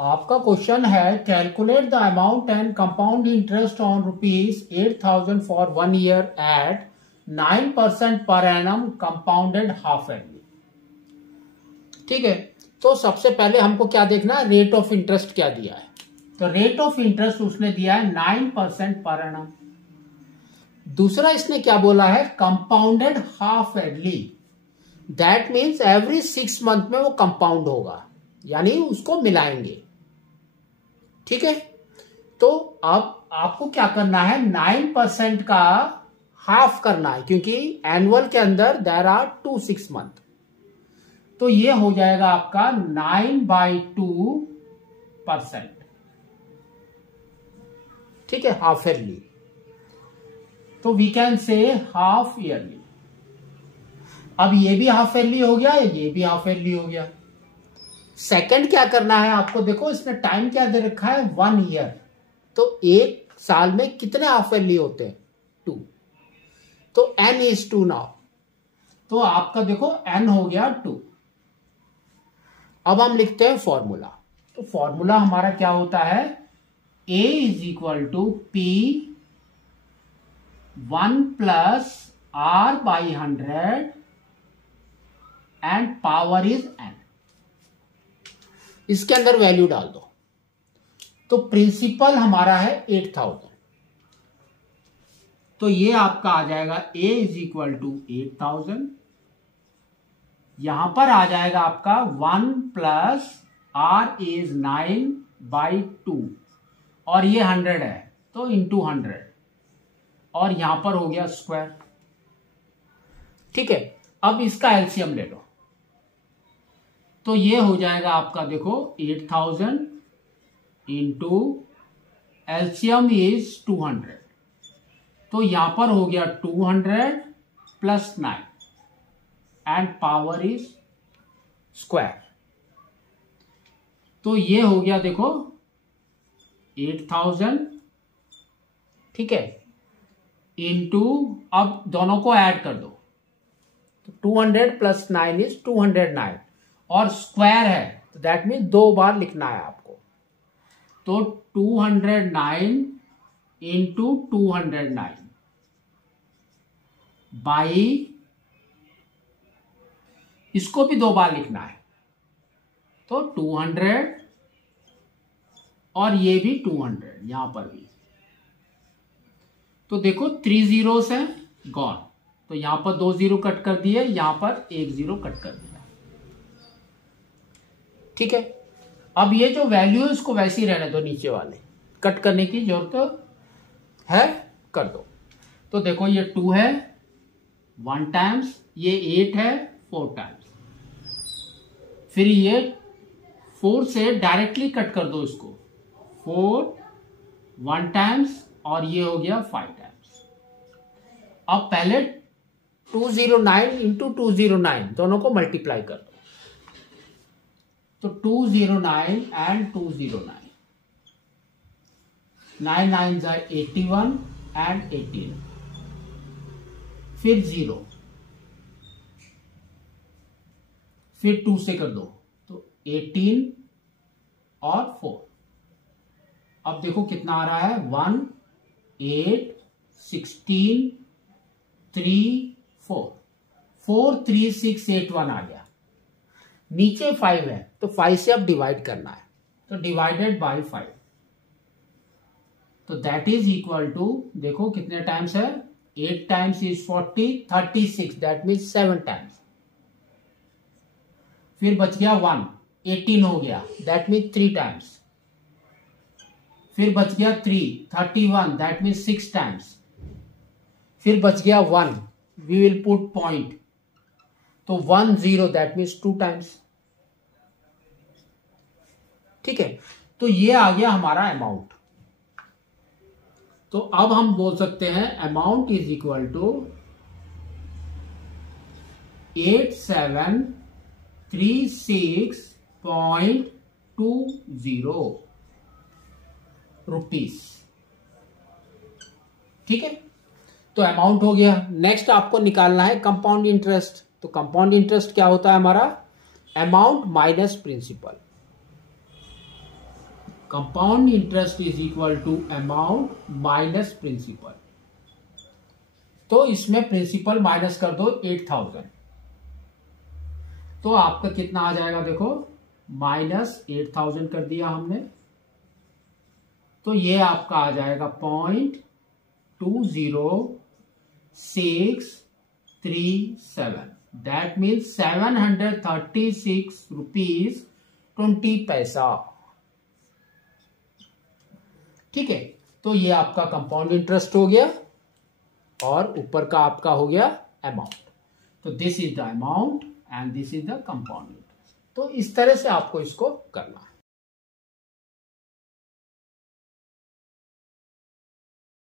आपका क्वेश्चन है calculate the amount and compound interest on ₹8,000 for 1 year at 9% per annum compounded half Anly. ठीक है, तो सबसे पहले हमको क्या देखना है, रेट ऑफ इंटरेस्ट क्या दिया है। तो रेट ऑफ इंटरेस्ट उसने दिया है 9% पर एनम। दूसरा इसने क्या बोला है, compounded half annually, that means every 6 month में वो कंपाउंड होगा, यानी उसको मिलाएंगे। ठीक है, तो अब आपको क्या करना है, 9% का हाफ करना है, क्योंकि एनुअल के अंदर देयर आर 2 6 मंथ। तो ये हो जाएगा आपका 9/2%। ठीक है, हाफ ईयरली, तो we can say half yearly. अब ये भी हाफ ईयरली हो गया, ये भी हाफ ईयरली हो गया। सेकंड क्या करना है आपको, देखो इसने टाइम क्या दे रखा है, 1 ईयर। तो एक साल में कितने हाफ ईयरली होते हैं, 2। तो n is 2 नाउ, तो आपका देखो n हो गया 2। अब हम लिखते हैं फॉर्मूला। तो फॉर्मूला हमारा क्या होता है, a = P 1 + R/100 and power is n। इसके अंदर वैल्यू डाल दो। तो प्रिंसिपल हमारा है 8,000, तो ये आपका आ जाएगा a = 8,000। यहां पर आ जाएगा आपका 1 + R is 9/2, और ये 100 है तो इंटू 100, और यहां पर हो गया स्क्वायर। ठीक है, अब इसका एलसीएम ले लो। तो ये हो जाएगा आपका देखो 8,000 इंटू एलसीएम इज 200, तो यहां पर हो गया 200 + 9 एंड पावर इज स्क्वायर। तो ये हो गया देखो 8,000, ठीक है, इंटू, अब दोनों को ऐड कर दो, तो 200 + 9 इज 209, और स्क्वायर है तो दैट मीन 2 बार लिखना है आपको। तो 209 इंटू 209 बाई, इसको भी 2 बार लिखना है, तो 200, और ये भी 200 यहां पर भी। तो देखो 3 zeros हैं गॉन, तो यहां पर 2 0 कट कर दिए, यहां पर 1 0 कट कर दिया। ठीक है, अब ये जो वैल्यू है इसको वैसे ही रहने दो, नीचे वाले कट करने की जरूरत है, कर दो। तो देखो ये 2 है 1 टाइम्स, ये 8 है 4 टाइम्स, फिर ये 4 से डायरेक्टली कट कर दो इसको, 4 1 टाइम्स, और ये हो गया 5 टाइम्स। अब पहले 209 इंटू 209 दोनों को मल्टीप्लाई कर दो, तो 209 एंड 209, 9 9 are 81 एंड 18, फिर 0, फिर 2 से कर दो, तो 18 और 4। अब देखो कितना आ रहा है, 1 8 16 3 4 4 3 6 8 1 आ गया। नीचे 5 है तो 5 से अब डिवाइड करना है, तो डिवाइडेड बाय 5, तो दैट इज इक्वल टू, देखो कितने टाइम्स है, 8 times is 40, 36, that means 7 times. फिर बच गया 1, 18 हो गया, दैट मीन्स 3 टाइम्स। फिर बच गया 3, 31, दैट मीन्स 6 टाइम्स। फिर बच गया 1, वी विल पुट पॉइंट, तो 1 0, दैट मीन्स 2 टाइम्स। ठीक है, तो ये आ गया हमारा अमाउंट। तो अब हम बोल सकते हैं amount is equal to 8736.20 rupees. ठीक है, तो अमाउंट हो गया। नेक्स्ट आपको निकालना है कंपाउंड इंटरेस्ट। तो कंपाउंड इंटरेस्ट क्या होता है हमारा, amount minus principal. Compound interest is equal to amount minus principal. तो इसमें प्रिंसिपल माइनस कर दो 8000, तो आपका कितना आ जाएगा, देखो -8000 कर दिया हमने, तो ये आपका आ जाएगा 0.20637। दैट मीन्स 736 रुपीज 20 पैसा। ठीक है, तो ये आपका कंपाउंड इंटरेस्ट हो गया और ऊपर का आपका हो गया अमाउंट। तो this is the amount and this is the compound interest. तो इस तरह से आपको इसको करना है।